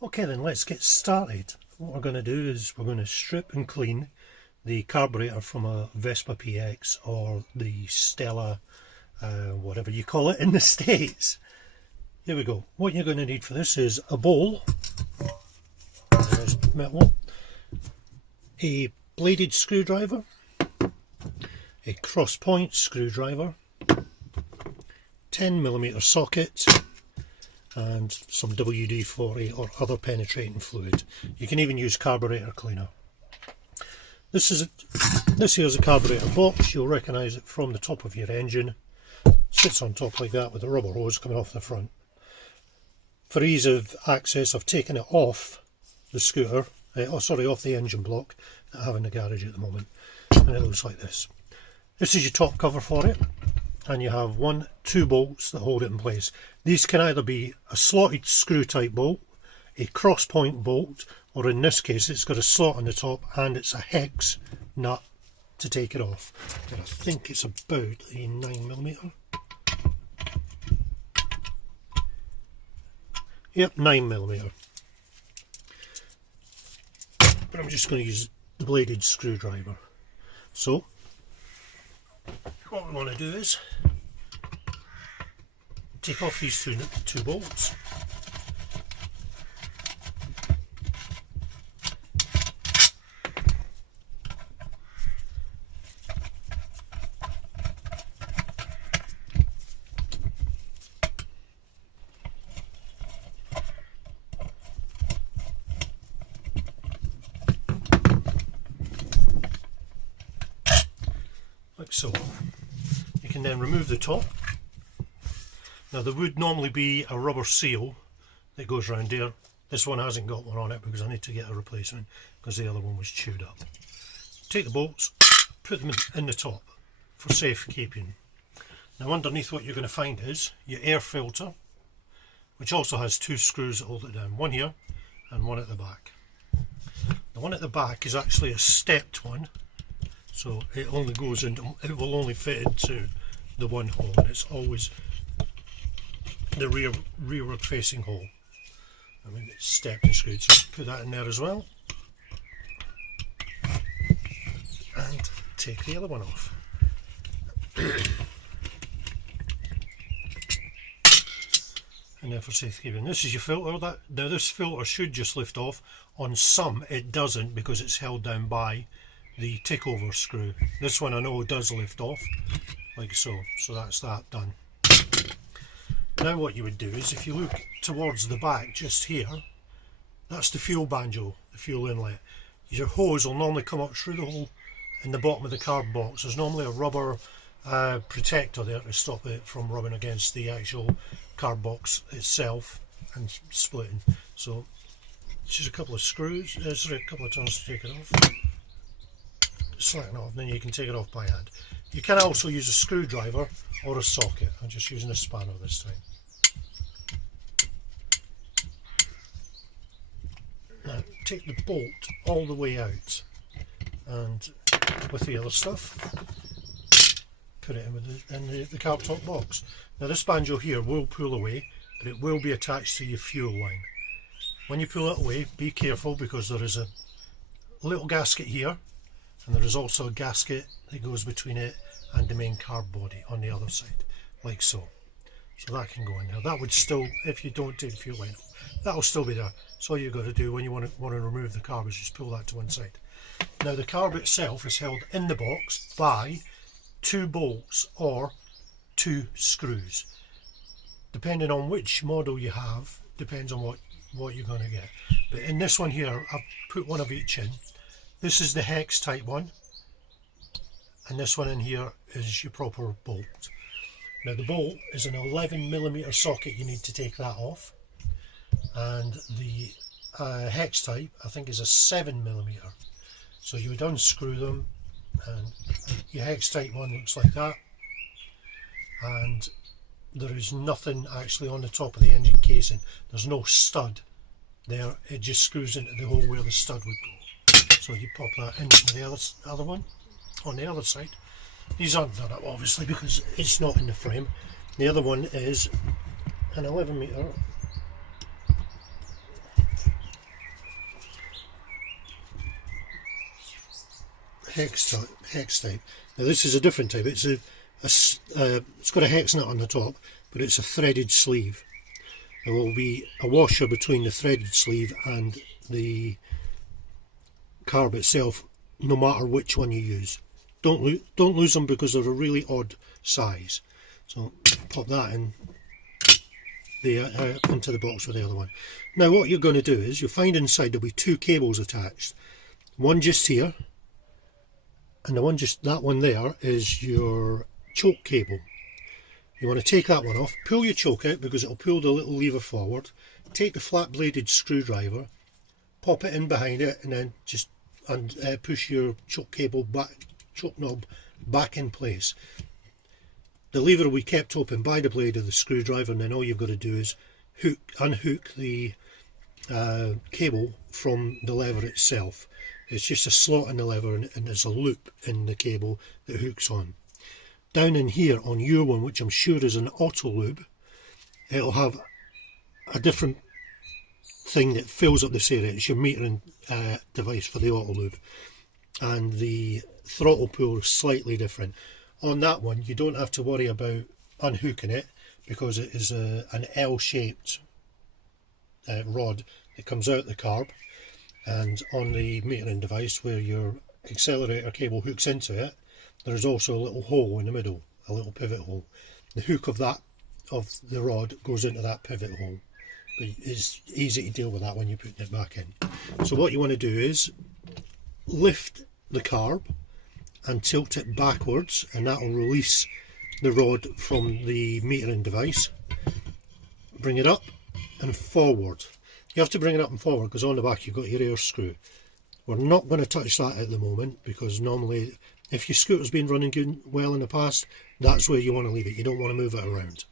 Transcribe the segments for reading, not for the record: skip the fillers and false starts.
Okay then, let's get started. What we're going to do is we're going to strip and clean the carburetor from a Vespa PX or the Stella, whatever you call it in the States. Here we go. What you're going to need for this is a bowl, there's metal, a bladed screwdriver, a cross point screwdriver, 10mm socket, and some WD-40 or other penetrating fluid. You can even use carburetor cleaner. This here is a carburetor box. You'll recognise it from the top of your engine. Sits on top like that with a rubber hose coming off the front. For ease of access, I've taken it off the scooter, off the engine block that I have in the garage at the moment, and it looks like this. This is your top cover for it, and you have two bolts that hold it in place. These can either be a slotted screw type bolt, a cross point bolt, or in this case it's got a slot on the top and it's a hex nut to take it off. And I think it's about a 9mm. Yep, 9mm. But I'm just going to use the bladed screwdriver. So what we want to do is take off these two bolts. Like so. You can then remove the top. Now there would normally be a rubber seal that goes around here. This one hasn't got one on it because I need to get a replacement because the other one was chewed up. Take the bolts, put them in the top for safekeeping. Now underneath what you're going to find is your air filter, which also has two screws that hold it down. One here and one at the back. The one at the back is actually a stepped one, so it only goes into, it will only fit into the one hole, and it's always the rearward facing hole. I mean, it's stepped and screwed, so put that in there as well, and take the other one off. And then for safekeeping, this is your filter. Now this filter should just lift off. On some it doesn't because it's held down by the tickover screw. This one I know does lift off, like so. So that's that done. Now what you would do is, if you look towards the back just here, that's the fuel banjo, the fuel inlet. Your hose will normally come up through the hole in the bottom of the carb box. There's normally a rubber protector there to stop it from rubbing against the actual carb box itself and splitting. So just a couple of screws, a couple of turns to take it off. Slacken it off, and then you can take it off by hand. You can also use a screwdriver or a socket. I'm just using a spanner this time. Now take the bolt all the way out, and with the other stuff put it in the carb top box. Now this banjo here will pull away, but it will be attached to your fuel line. When you pull it away, be careful because there is a little gasket here, and there is also a gasket that goes between it and the main carb body on the other side, like so. So that can go in there. That would still, if you don't take the fuel line off, that will still be there. So all you've got to do when you want to remove the carb is just pull that to one side. Now the carb itself is held in the box by two bolts or two screws. Depending on which model you have, depends on what you're going to get. But in this one here, I've put one of each in. This is the hex type one, and this one in here is your proper bolt. Now the bolt is an 11mm socket, you need to take that off, and the hex type I think is a 7mm. So you would unscrew them, and your hex type one looks like that, and there is nothing actually on the top of the engine casing. There's no stud there, it just screws into the hole where the stud would go. So you pop that into the other one on the other side. These aren't done up obviously because it's not in the frame. The other one is an 11mm hex type. Now this is a different type. It's it's got a hex nut on the top, but it's a threaded sleeve. There will be a washer between the threaded sleeve and the carb itself, no matter which one you use. Don't lose them because they're a really odd size. So pop that in into the box with the other one. Now what you're going to do is you'll find inside there'll be two cables attached. One just here, and the one just that one there is your choke cable. You want to take that one off, pull your choke out because it'll pull the little lever forward, take the flat bladed screwdriver, pop it in behind it, and then just push your choke cable back, choke knob back in place. The lever will be kept open by the blade of the screwdriver, and then all you've got to do is unhook the cable from the lever itself. It's just a slot in the lever, and there's a loop in the cable that hooks on. Down in here on your one, which I'm sure is an auto lube, it'll have a different thing that fills up this area. It's your metering device for the auto lube, and the throttle pull is slightly different. On that one you don't have to worry about unhooking it because it is an L-shaped rod that comes out the carb, and on the metering device where your accelerator cable hooks into it, there's also a little hole in the middle, a little pivot hole. The hook of the rod goes into that pivot hole, but it's easy to deal with that when you're putting it back in. So what you want to do is lift the carb and tilt it backwards, and that will release the rod from the metering device. Bring it up and forward. You have to bring it up and forward because on the back you've got your air screw. We're not going to touch that at the moment because normally if your scooter's been running good, well in the past, that's where you want to leave it. You don't want to move it around.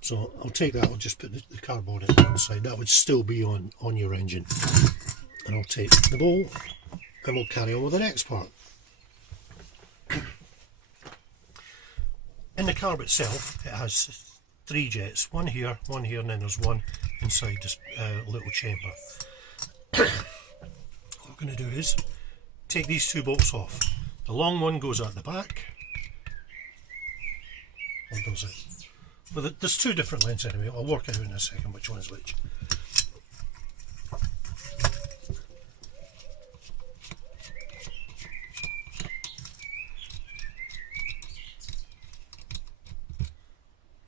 So I'll take that, I'll just put the cardboard on one side. That would still be on your engine. And I'll take the bowl and we'll carry on with the next part. In the carb itself, it has 3 jets, one here, and then there's one inside this little chamber. What we're going to do is take these 2 bolts off. The long one goes at the back. Or does it? Well, there's 2 different lengths anyway. I'll work out in a second which one's which.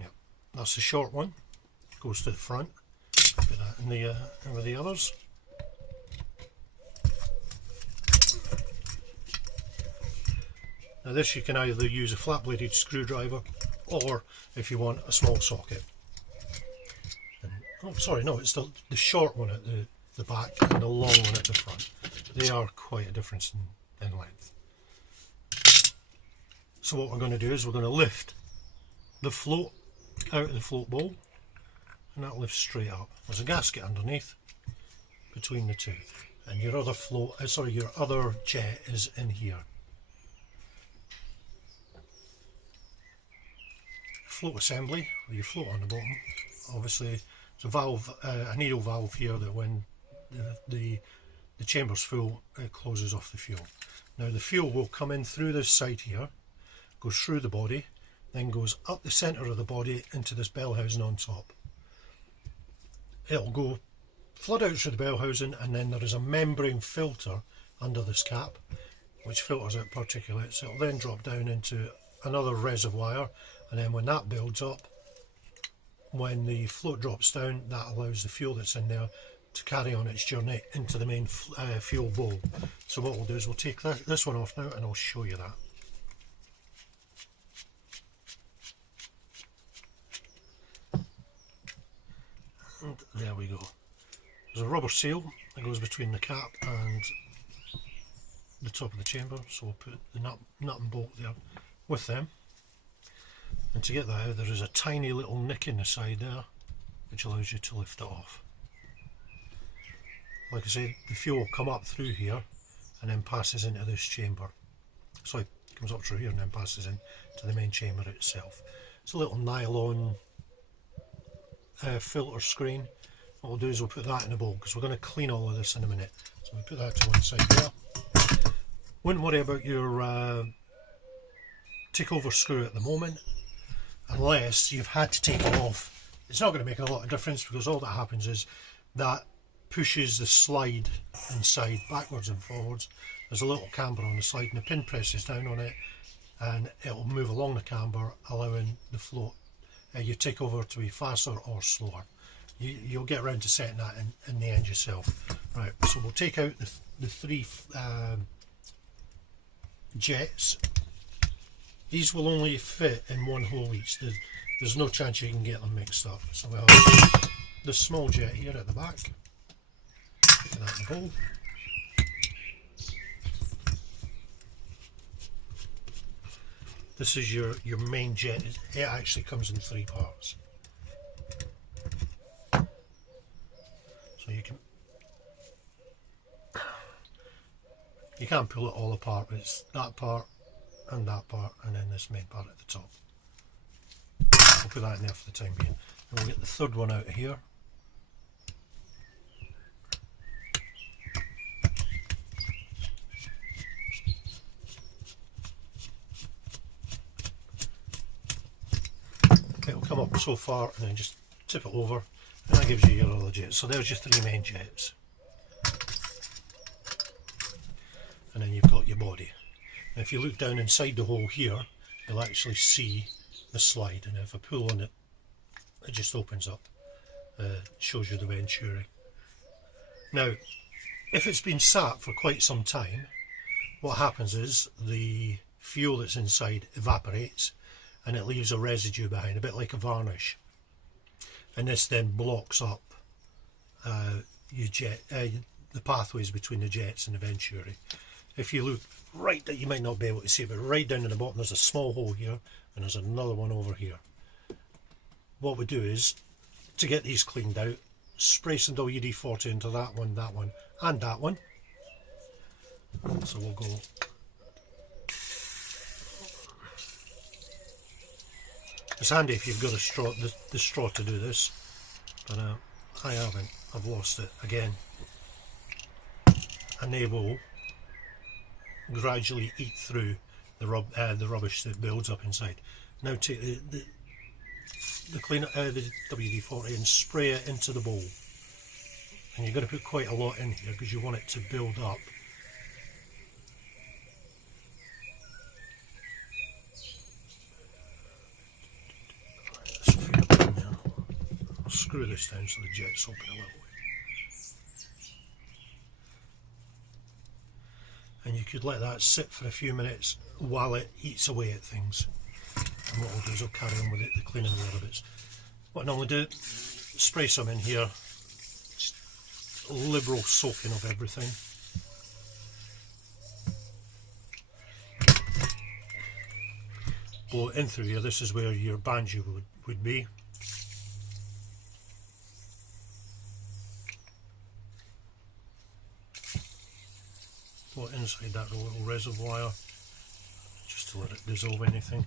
Yep, that's the short one. Goes to the front. Put that in with the others. Now this you can either use a flat bladed screwdriver or if you want a small socket. And, oh sorry, no, it's the short one at the back and the long one at the front. They are quite a difference in length. So what we're going to do is we're going to lift the float out of the float bowl, and that lifts straight up. There's a gasket underneath between the 2, and your other your other jet is in here. Float assembly with your float on the bottom. Obviously there's a valve, a needle valve here that when the chamber's full, it closes off the fuel. Now the fuel will come in through this side here, goes through the body, then goes up the centre of the body into this bell housing on top. It'll go flood out through the bell housing, and then there is a membrane filter under this cap which filters out particulates. It'll then drop down into another reservoir, and then when that builds up, when the float drops down, that allows the fuel that's in there to carry on its journey into the main fuel bowl. So what we'll do is we'll take this one off now and I'll show you that. And there we go. There's a rubber seal that goes between the cap and the top of the chamber, so we'll put the nut and bolt there with them. And to get that out, there is a tiny little nick in the side there which allows you to lift it off. Like I said, the fuel will come up through here and then passes into this chamber. Sorry, comes up through here and then passes in to the main chamber itself. It's a little nylon filter screen. What we'll do is we'll put that in a bowl because we're going to clean all of this in a minute. So we put that to one side there. Wouldn't worry about your takeover screw at the moment, unless you've had to take it off. It's not going to make a lot of difference, because all that happens is that pushes the slide inside backwards and forwards. There's a little camber on the slide, and the pin presses down on it, and it'll move along the camber, allowing the float, your takeover, to be faster or slower. You'll get around to setting that in the end yourself. Right, so we'll take out the three jets. These will only fit in one hole each. There's no chance you can get them mixed up. So we'll have the small jet here at the back. Put that in the bowl. This is your main jet. It actually comes in 3 parts. So you can't pull it all apart, but it's that part and that part, and then this main part at the top. We'll put that in there for the time being. And we'll get the third one out of here. It'll come up so far, and then just tip it over, and that gives you your other jets. So there's your 3 main jets. And then you've got your body. And if you look down inside the hole here, you'll actually see the slide, and if I pull on it, it just opens up. Shows you the venturi. Now, if it's been sat for quite some time, what happens is the fuel that's inside evaporates, and it leaves a residue behind, a bit like a varnish. And this then blocks up the pathways between the jets and the venturi. If you look right, you might not be able to see it, but right down in the bottom there's a small hole here, and there's another one over here. What we do is, to get these cleaned out, spray some WD-40 into that one, and that one. So we'll go. It's handy if you've got a straw, the straw to do this, but I haven't. I've lost it again. And they will gradually eat through the rubbish that builds up inside. Now take the WD-40 and spray it into the bowl. And you're going to put quite a lot in here because you want it to build up. I'll screw this down so the jets open a little bit. And you could let that sit for a few minutes while it eats away at things. And what we'll do is I'll carry on with it, the cleaning of the other bits. What I normally do, spray some in here, just a liberal soaking of everything. Blow it in through here. This is where your banjo would be. Put it inside that little reservoir just to let it dissolve anything.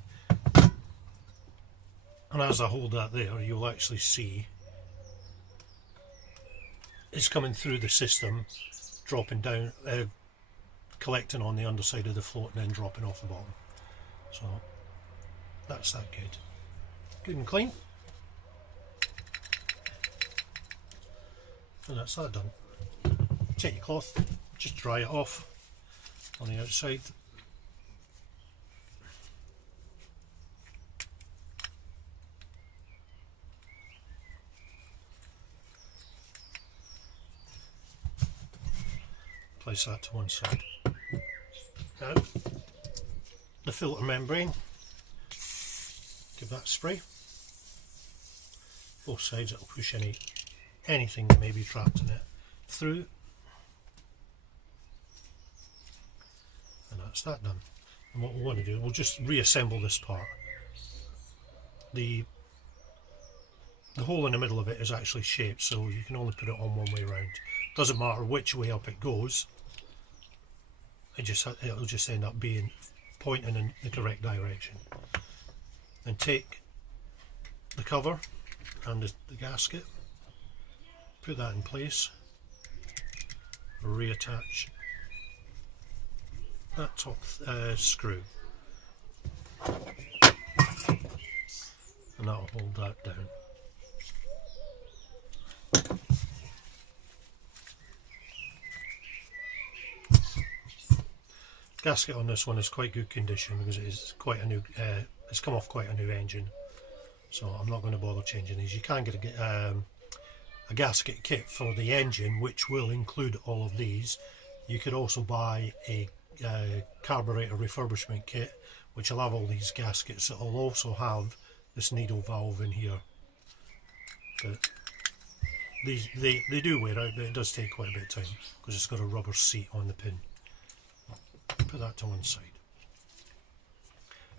And as I hold that there, you'll actually see it's coming through the system, dropping down, collecting on the underside of the float and then dropping off the bottom. So that's that good. Good and clean. And that's that done. Take your cloth, just dry it off on the outside. Place that to one side. Now, the filter membrane, give that a spray. Both sides, it'll push anything that may be trapped in it through. And that's that done. And what we want to do, we'll just reassemble this part. The hole in the middle of it is actually shaped, so you can only put it on one way round. Doesn't matter which way up it goes, it'll just end up being pointing in the correct direction. Then take the cover and the gasket, put that in place, reattach that top screw, and that'll hold that down. Gasket on this one is quite good condition because it is quite a new. It's come off quite a new engine, so I'm not going to bother changing these. You can get a gasket kit for the engine, which will include all of these. You could also buy a carburetor refurbishment kit, which will have all these gaskets. It will also have this needle valve in here. But these they do wear out, but it does take quite a bit of time because it's got a rubber seat on the pin. Put that to one side.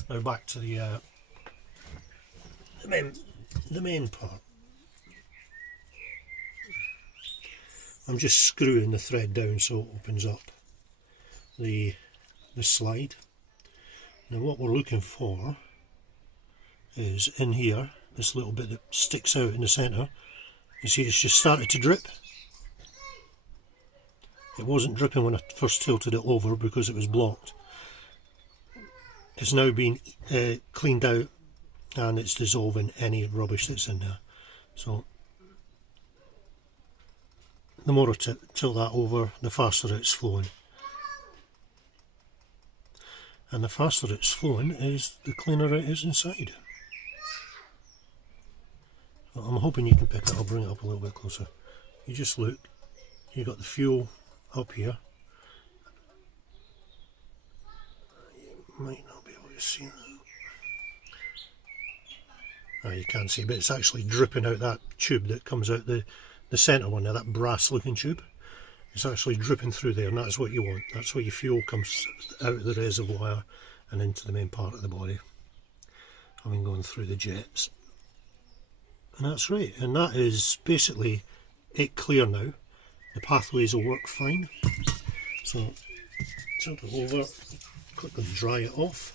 Now back to the main part. I'm just screwing the thread down so it opens up the slide. Now what we're looking for is in here, this little bit that sticks out in the centre. You see it's just started to drip. It wasn't dripping when I first tilted it over because it was blocked. It's now been cleaned out and it's dissolving any rubbish that's in there. So the more I tilt that over, the faster it's flowing. And the faster it's flowing is the cleaner it is inside. Well, I'm hoping you can pick it. I'll bring it up a little bit closer. You just look, you've got the fuel up here. You might not be able to see that. You can't see, but it's actually dripping out that tube that comes out the centre one there, that brass looking tube. It's actually dripping through there, and that's what you want. That's where your fuel comes out of the reservoir and into the main part of the body. I mean, going through the jets. And that's right, and that is basically it clear now. The pathways will work fine. So tilt it over, quickly dry it off.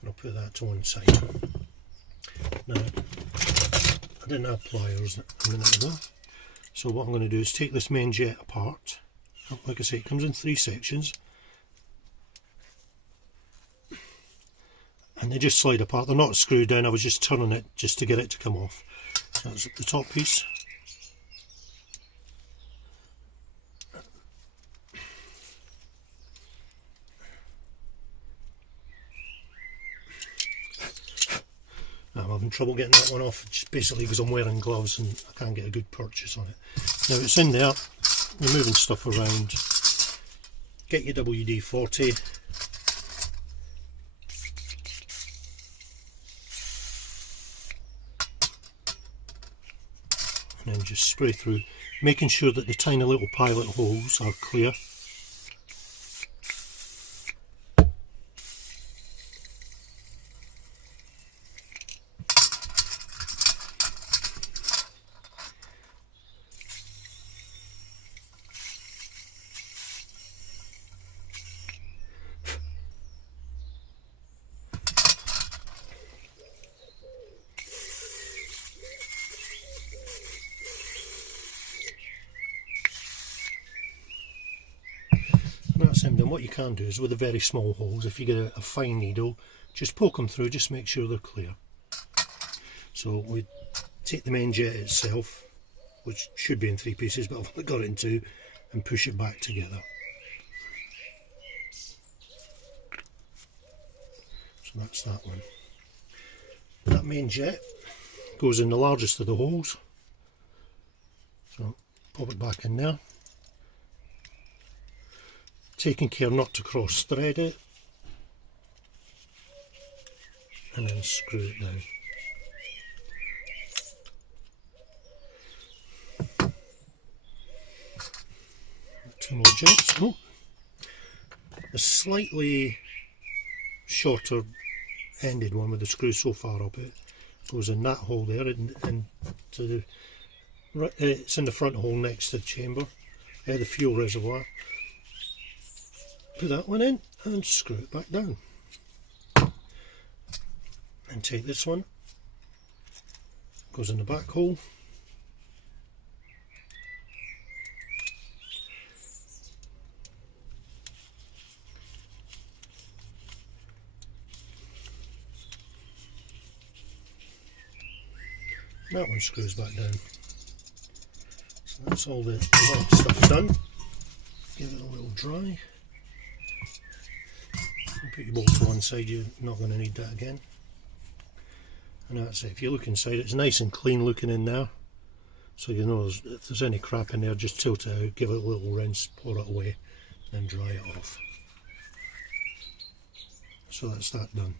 And I'll put that to one side. Now, I didn't have pliers a minute ago, so what I'm going to do is take this main jet apart. Like I say, it comes in 3 sections. And they just slide apart. They're not screwed down, I was just turning it just to get it to come off. So that's the top piece. I'm having trouble getting that one off, just basically because I'm wearing gloves and I can't get a good purchase on it. Now it's in there, you're moving stuff around. Get your WD-40. And then just spray through, making sure that the tiny little pilot holes are clear. And then what you can do is with the very small holes, if you get a fine needle, just poke them through, just make sure they're clear. So we take the main jet itself, which should be in 3 pieces, but I've only got it in 2, and push it back together. So that's that one. That main jet goes in the largest of the holes. So pop it back in there. Taking care not to cross thread it, and then screw it down. 2 more jets. Oh, a slightly shorter ended one with the screw so far up it goes in that hole there, and to the it's in the front hole next to the chamber, the fuel reservoir. Put that one in and screw it back down. And take this one, goes in the back hole, That one screws back down. So that's all the lock stuff done. Give it a little dry. Put your bolt to one side, you're not going to need that again. And that's it. If you look inside, it's nice and clean looking in there. So you know if there's any crap in there, just tilt it out, give it a little rinse, pour it away, and dry it off. So that's that done.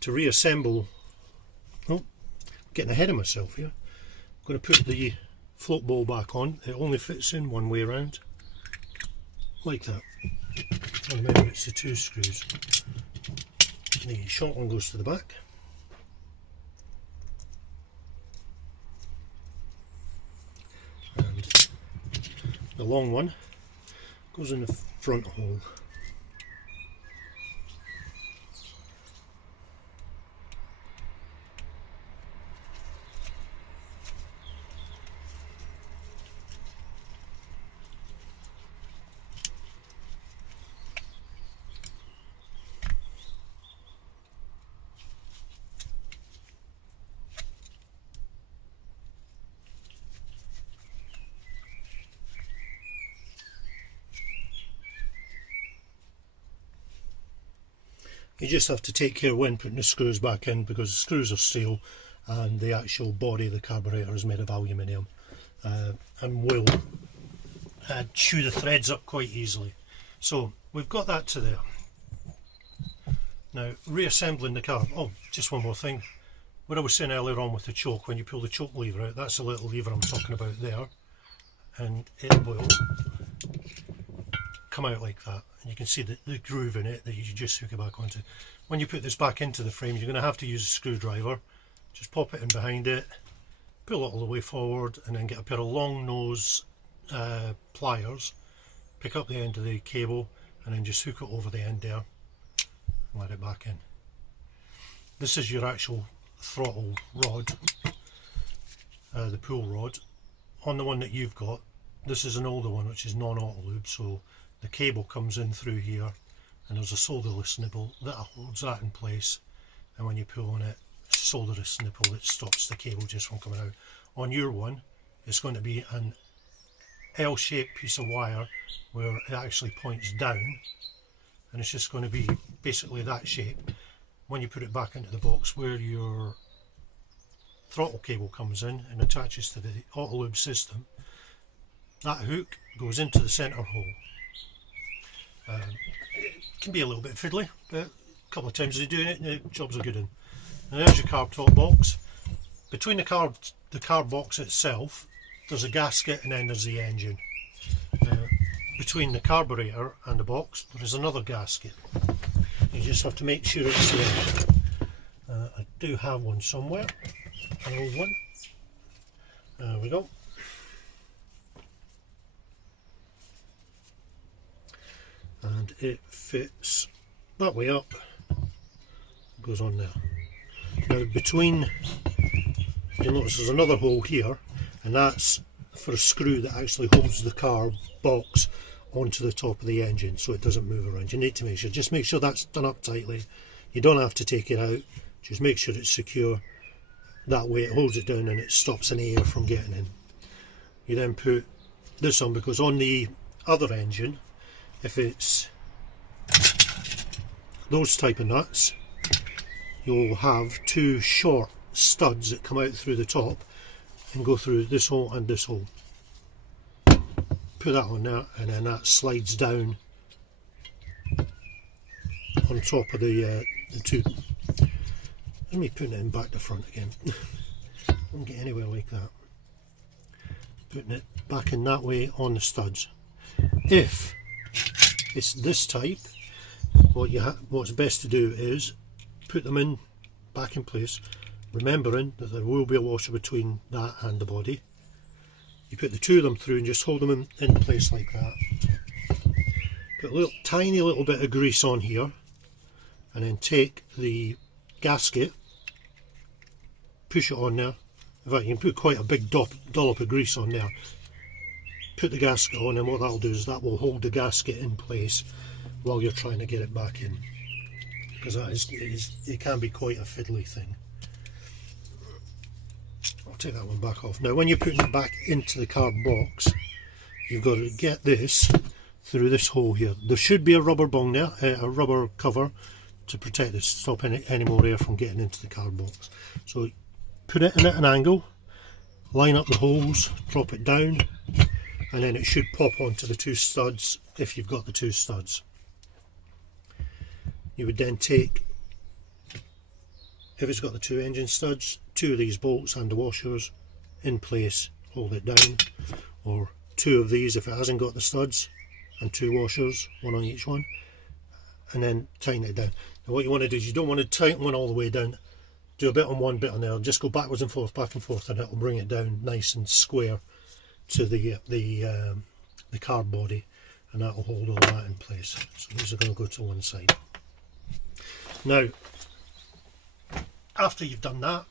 To reassemble, oh, getting ahead of myself here. I'm going to put the float ball back on. It only fits in one way around, like that. And remember, it's the 2 screws. The short one goes to the back. And the long one goes in the front hole. You just have to take care when putting the screws back in, because the screws are steel and the actual body of the carburetor is made of aluminium and will chew the threads up quite easily. So we've got that to there. Now reassembling the carb. Oh, just one more thing. What I was saying earlier on with the choke, when you pull the choke lever out, that's a little lever I'm talking about there, and it will come out like that. And you can see the groove in it that you just hook it back onto. When you put this back into the frame, you're going to have to use a screwdriver. Just pop it in behind it, pull it all the way forward, and then get a pair of long nose pliers, pick up the end of the cable, and then just hook it over the end there and let it back in. This is your actual throttle rod, the pull rod. On the one that you've got, this is an older one which is non-auto lube, so the cable comes in through here and there's a solderless nipple that holds that in place, and when you pull on it, it's a solderless nipple that stops the cable just from coming out. On your one, it's going to be an L-shaped piece of wire where it actually points down, and it's just going to be basically that shape. When you put it back into the box, where your throttle cable comes in and attaches to the auto lube system, that hook goes into the centre hole. It can be a little bit fiddly, but a couple of times they're doing it and the jobs are good in. And there's your carb top box. Between the carb box itself, there's a gasket, and then there's the engine. Between the carburetor and the box, there is another gasket. You just have to make sure it's there. I do have one somewhere, an old one. There we go. And it fits that way up, goes on there. Now between, you'll notice there's another hole here, and that's for a screw that actually holds the carb box onto the top of the engine so it doesn't move around. You need to just make sure that's done up tightly. You don't have to take it out, just make sure it's secure. That way it holds it down and it stops any air from getting in. You then put this on, because on the other engine, if it's those type of nuts, you'll have 2 short studs that come out through the top and go through this hole and this hole. Put that on there, and then that slides down on top of the 2. Let me put it in back to front again. Don't get anywhere like that. Putting it back in that way on the studs. If it's this type, what's best to do is put them in back in place, remembering that there will be a washer between that and the body. You put the 2 of them through and just hold them in place like that. Put a tiny little bit of grease on here, and then take the gasket, push it on there. In fact, you can put quite a big dollop of grease on there. Put the gasket on, and what that'll do is that will hold the gasket in place while you're trying to get it back in, because it can be quite a fiddly thing. take that one back off. Now when you're putting it back into the carb box, you've got to get this through this hole here. There should be a rubber bung there, a rubber cover to protect it, stop any more air from getting into the carb box. So put it in at an angle, line up the holes, drop it down, and then it should pop onto the two studs if you've got the two studs. You would then take, if it's got the two engine studs, two of these bolts and the washers in place, hold it down, or two of these if it hasn't got the studs, and two washers, one on each one, and then tighten it down. Now what you want to do is you don't want to tighten one all the way down. Do a bit on one, bit on the other, just go backwards and forth, back and forth, and it'll bring it down nice and square to the carb body, and that will hold all that in place. So these are going to go to one side. Now, after you've done that,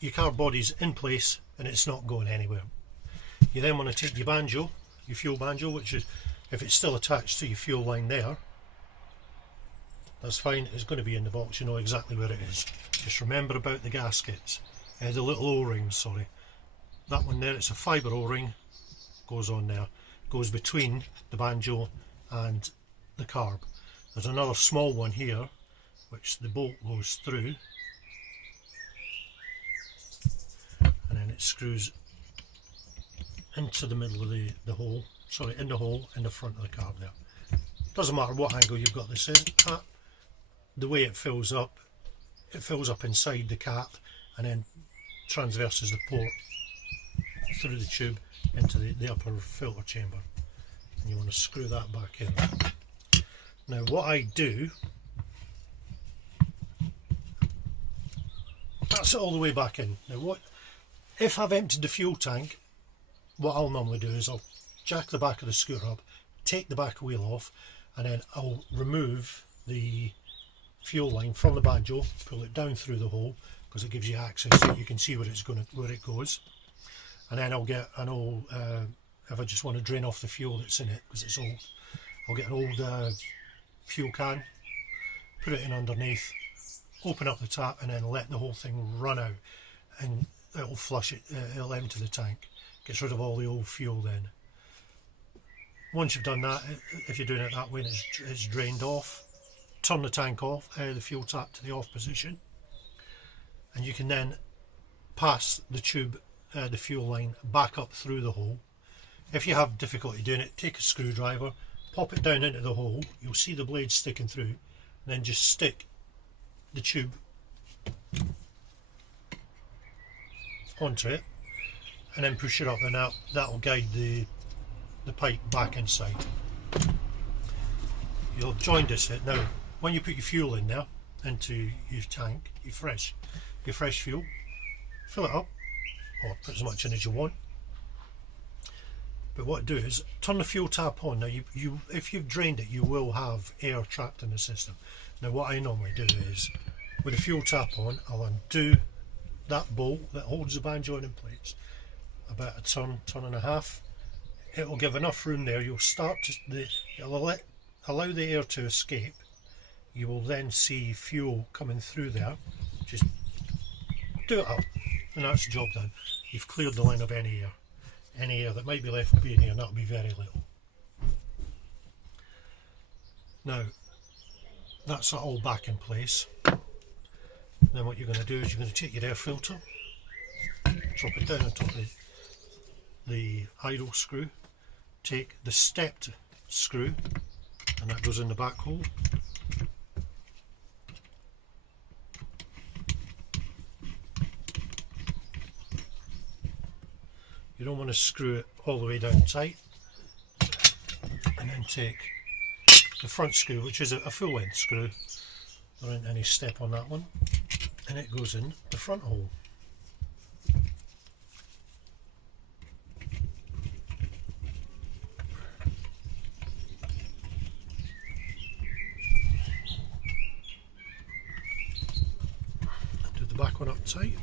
your carb body's in place and it's not going anywhere. You then want to take your banjo, your fuel banjo, which is, if it's still attached to your fuel line there, that's fine, it's going to be in the box, you know exactly where it is. Just remember about the gaskets, the little O-rings, sorry. That one there, it's a fibre O-ring, goes on there, goes between the banjo and the carb. There's another small one here, which the bolt goes through, and then it screws into the middle of the hole, sorry, in the hole in the front of the carb there. Doesn't matter what angle you've got this in at, the way it fills up inside the cap and then transverses the port through the tube into the upper filter chamber, and you want to screw that back in. Now what I do, that's it all the way back in. Now if I've emptied the fuel tank, what I'll normally do is I'll jack the back of the scooter up, take the back wheel off, and then I'll remove the fuel line from the banjo, pull it down through the hole because it gives you access so you can see where it goes, and then I'll get an old, if I just want to drain off the fuel that's in it because it's old, I'll get an old fuel can, put it in underneath, open up the tap, and then let the whole thing run out, and it'll flush it, it'll empty the tank, gets rid of all the old fuel. Then once you've done that, if you're doing it that way and it's drained off, turn the tank off, the fuel tap to the off position, and you can then pass the tube, the fuel line back up through the hole. If you have difficulty doing it, take a screwdriver, pop it down into the hole, you'll see the blade sticking through, and then just stick the tube onto it and then push it up, and that'll guide the pipe back inside. You'll jaundice it. Now when you put your fuel in there into your tank, your fresh fuel, fill it up or put as much in as you want, but what do is turn the fuel tap on. Now if you've drained it, you will have air trapped in the system. Now what I normally do is, with the fuel tap on, I'll undo that bolt that holds the banjo in place about a turn and a half. It will give enough room there. You'll start to it'll allow the air to escape. You will then see fuel coming through there. Just do it up, and that's the job done. You've cleared the line of any air that might be left will be in here, and that'll be very little. Now that's all back in place. Then what you're going to do is you're going to take your air filter, drop it down on top of the idle screw, take the stepped screw, and that goes in the back hole. You don't want to screw it all the way down tight, and then take the front screw, which is a full length screw. There isn't any step on that one, and it goes in the front hole. Do the back one up tight.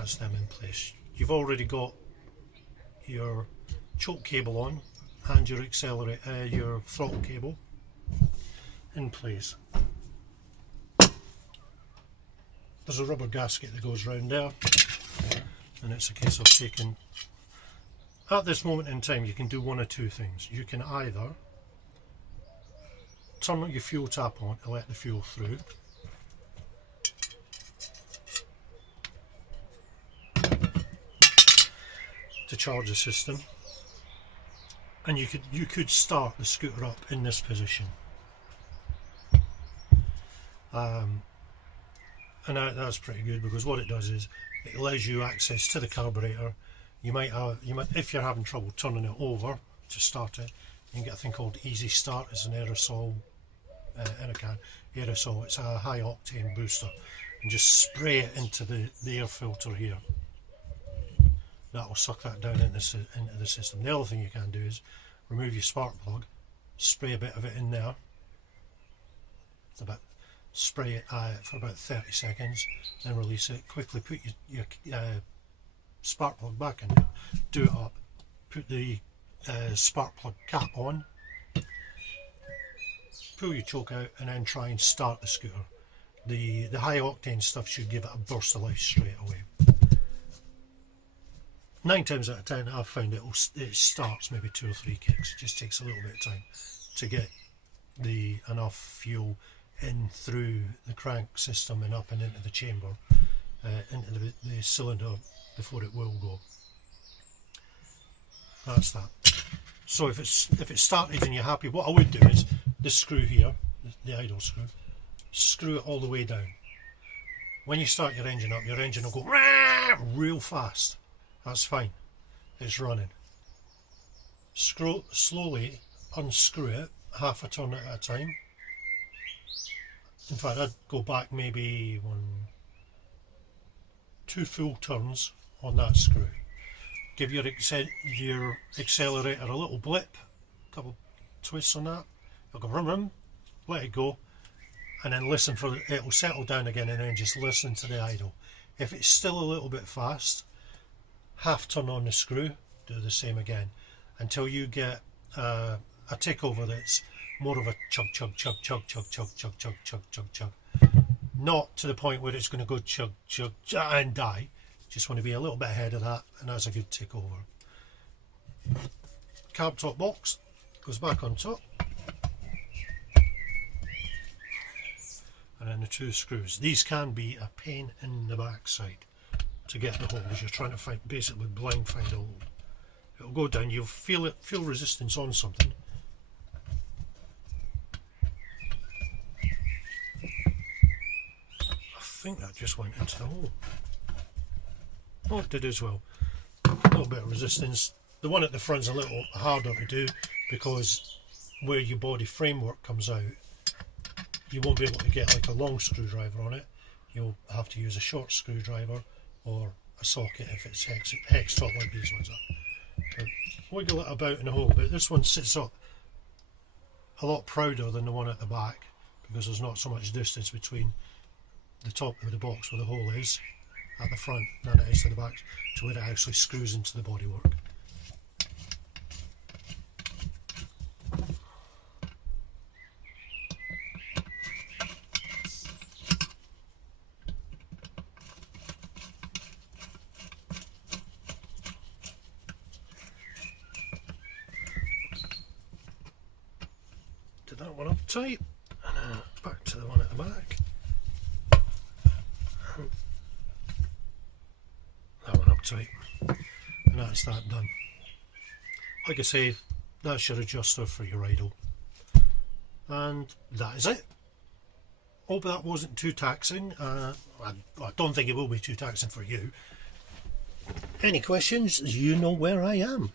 that's them in place. You've already got your choke cable on and your accelerator, your throttle cable in place. There's a rubber gasket that goes round there, and it's a case of taking. At this moment in time, you can do one of two things. You can either turn your fuel tap on to let the fuel through, to charge the system, and you could start the scooter up in this position, and that's pretty good, because what it does is it allows you access to the carburetor. You might, if you're having trouble turning it over to start it, you can get a thing called Easy Start. It's an aerosol in a can. Aerosol, it's a high octane booster, and just spray it into the air filter here. That will suck that down into the system. The other thing you can do is remove your spark plug, spray a bit of it in there. Spray it for about 30 seconds, then release it. Quickly put your spark plug back in there, do it up, put the spark plug cap on, pull your choke out, and then try and start the scooter. The high octane stuff should give it a burst of life straight away. 9 times out of 10 I've found it starts maybe 2 or 3 kicks. It just takes a little bit of time to get enough fuel in through the crank system and up and into the chamber, into the cylinder before it will go. That's that. So if it's started and you're happy, what I would do is this screw here, the idle screw it all the way down. When you start your engine up, your engine will go real fast. That's fine, it's running. Slowly unscrew it, half a turn at a time. In fact, I'd go back maybe 2 full turns on that screw. Give your accelerator a little blip, a couple twists on that. It'll go rum rum, let it go, and then listen for it. It'll settle down again, and then just listen to the idle. If it's still a little bit fast, half turn on the screw, do the same again until you get a tick over that's more of a chug chug chug chug chug chug chug chug chug chug chug. Not to the point where it's going to go chug chug chug and die. Just want to be a little bit ahead of that, and that's a good tick over. Carb top box goes back on top, and then the 2 screws. These can be a pain in the backside to get the hole, as you're trying to basically blind find a hole. It'll go down, you'll feel resistance on something. I think that just went into the hole. Oh, it did as well. A little bit of resistance. The one at the front's a little harder to do, because where your body framework comes out, you won't be able to get like a long screwdriver on it. You'll have to use a short screwdriver or a socket if it's hex top like these ones are. So wiggle it about in a hole, but this one sits up a lot prouder than the one at the back, because there's not so much distance between the top of the box where the hole is at the front than it is to the back, to where it actually screws into the bodywork. Did that one up tight, and back to the one at the back. That one up tight, and that's that done. Like I say, that's your adjuster for your idle, and that is it. Hope that wasn't too taxing. I don't think it will be too taxing for you. Any questions? You know where I am.